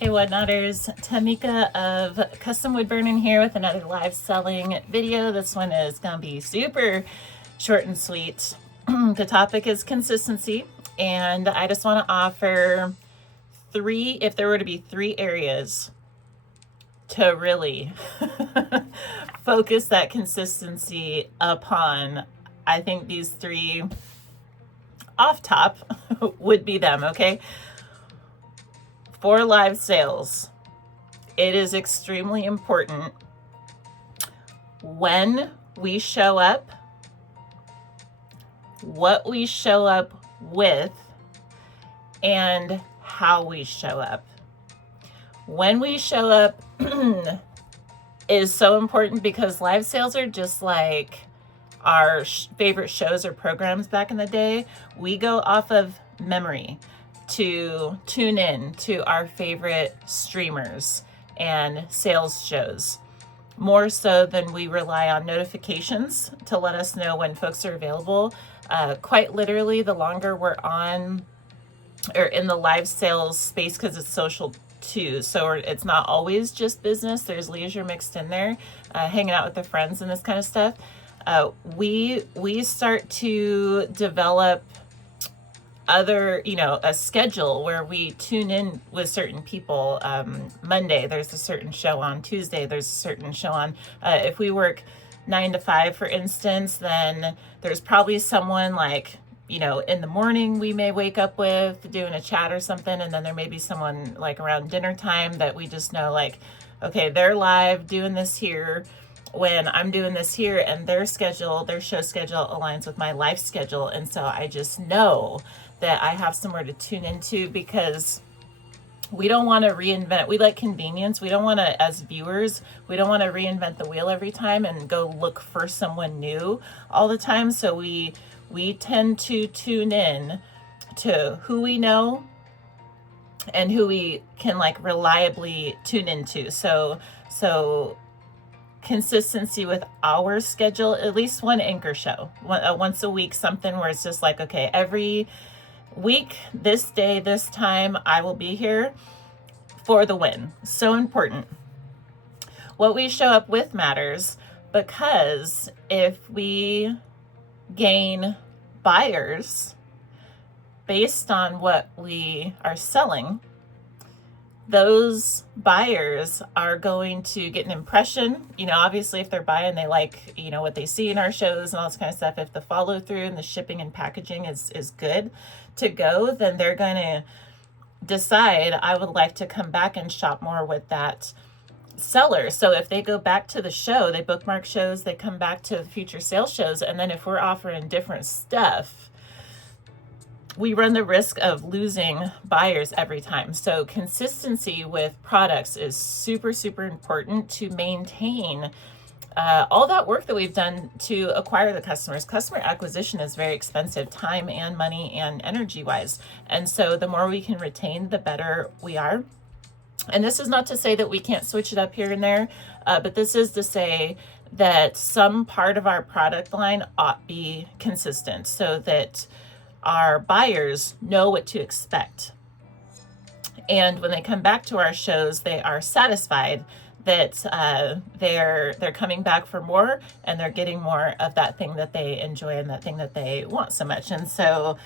Hey Whatnotters, Tamika of Custom Wood Burning here with another live selling video. This one is gonna be super short and sweet. The topic is consistency, and I just want to offer three, if there were to be three areas to really focus that consistency upon, I think these three off top would be them, okay? For live sales, it is extremely important when we show up, what we show up with, and how we show up. When we show up is so important because live sales are just like our favorite shows or programs back in the day. We go off of memory to tune in to our favorite streamers and sales shows, more so than we rely on notifications to let us know when folks are available. Quite literally, the longer we're on or in the live sales space, because it's social too, so it's not always just business, there's leisure mixed in there, hanging out with the friends and this kind of stuff. We start to develop a schedule where we tune in with certain people. Monday there's a certain show on, Tuesday there's a certain show on. If we work 9 to 5, for instance, then there's probably someone like, in the morning we may wake up with doing a chat or something, and then there may be someone like around dinner time that we just know, like, okay, they're live doing this here when I'm doing this here, and their show schedule aligns with my life schedule. And so I just know that I have somewhere to tune into, because we don't want to reinvent. We like convenience. We don't want to, as viewers, we don't want to reinvent the wheel every time and go look for someone new all the time. So we tend to tune in to who we know and who we can like reliably tune into. So consistency with our schedule, at least one anchor show, once a week, something where it's just like, okay, every week, this day, this time, I will be here for the win. So important. What we show up with matters, because if we gain buyers based on what we are selling, those buyers are going to get an impression. Obviously, if they're buying, they like, what they see in our shows and all this kind of stuff. If the follow through and the shipping and packaging is good to go, then they're going to decide, I would like to come back and shop more with that seller. So if they go back to the show, they bookmark shows, they come back to future sales shows, and then if we're offering different stuff, we run the risk of losing buyers every time. So consistency with products is super, super important to maintain all that work that we've done to acquire the customers. Customer acquisition is very expensive, time and money and energy wise. And so the more we can retain, the better we are. And this is not to say that we can't switch it up here and there, but this is to say that some part of our product line ought be consistent so that our buyers know what to expect. And when they come back to our shows, they are satisfied that they're coming back for more, and they're getting more of that thing that they enjoy and that thing that they want so much. And so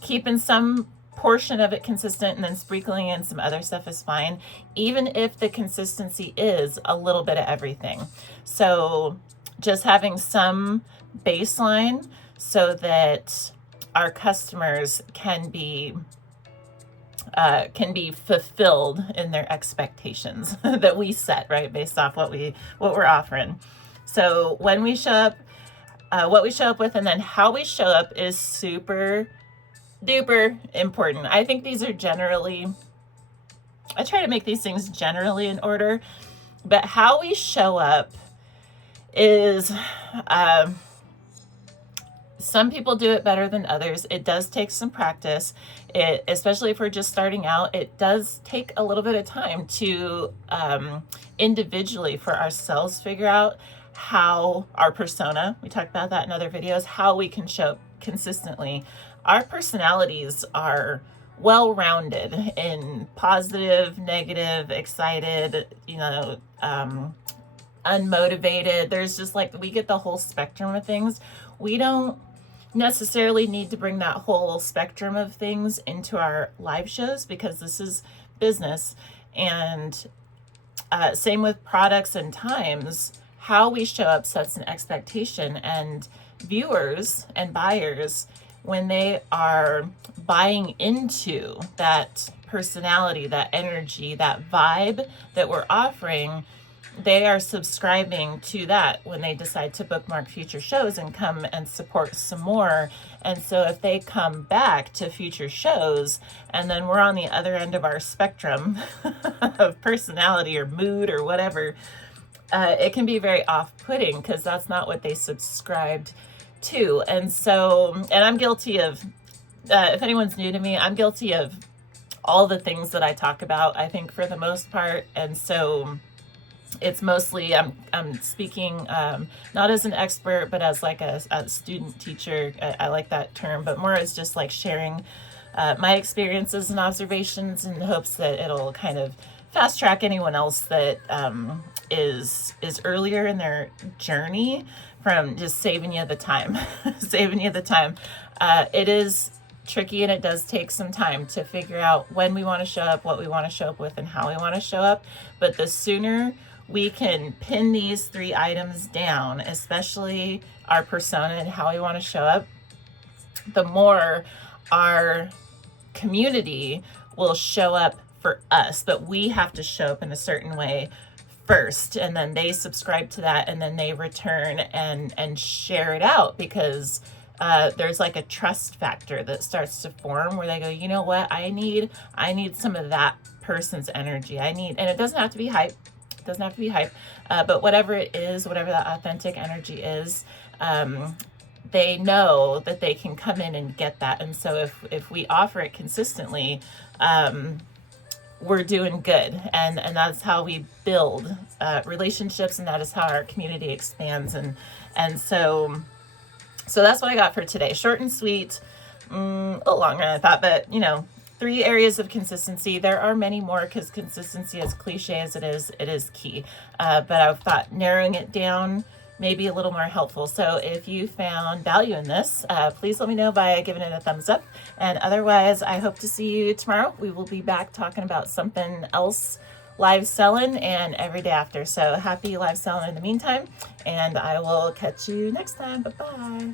keeping some portion of it consistent and then sprinkling in some other stuff is fine, even if the consistency is a little bit of everything. So just having some baseline so that our customers can be fulfilled in their expectations that we set, right, based off what we're offering. So when we show up, what we show up with, and then how we show up is super duper important. I think these are I try to make these things generally in order, but how we show up is, some people do it better than others. It does take some practice. Especially if we're just starting out, it does take a little bit of time to individually for ourselves figure out how our persona, we talked about that in other videos, how we can show up consistently. Our personalities are well-rounded in positive, negative, excited, unmotivated. There's just like, we get the whole spectrum of things. We don't necessarily need to bring that whole spectrum of things into our live shows because this is business. And same with products and times, how we show up sets an expectation. And viewers and buyers, when they are buying into that personality, that energy, that vibe that we're offering, they are subscribing to that when they decide to bookmark future shows and come and support some more. And so if they come back to future shows and then we're on the other end of our spectrum of personality or mood or whatever, it can be very off-putting because that's not what they subscribed to. And so, and I'm guilty of, if anyone's new to me, I'm guilty of all the things that I talk about, I think, for the most part. And so it's mostly, I'm speaking not as an expert, but as like a student teacher. I like that term, but more as just like sharing my experiences and observations in the hopes that it'll kind of fast track anyone else that is earlier in their journey from just saving you the time, saving you the time. It is tricky and it does take some time to figure out when we want to show up, what we want to show up with, and how we want to show up. But the sooner we can pin these 3 items down, especially our persona and how we want to show up, the more our community will show up for us. But we have to show up in a certain way first, and then they subscribe to that, and then they return and share it out, because there's like a trust factor that starts to form where they go, you know what, I need some of that person's energy. And it doesn't have to be hype. Doesn't have to be hype, but whatever it is, whatever that authentic energy is, they know that they can come in and get that. And so if we offer it consistently, we're doing good. And that's how we build relationships, and that is how our community expands. And so that's what I got for today. Short and sweet, a little longer than I thought, but 3 areas of consistency. There are many more, because consistency, as cliche as it is key. But I thought narrowing it down may be a little more helpful. So if you found value in this, please let me know by giving it a thumbs up. And otherwise, I hope to see you tomorrow. We will be back talking about something else, live selling, and every day after. So happy live selling in the meantime, and I will catch you next time. Bye-bye.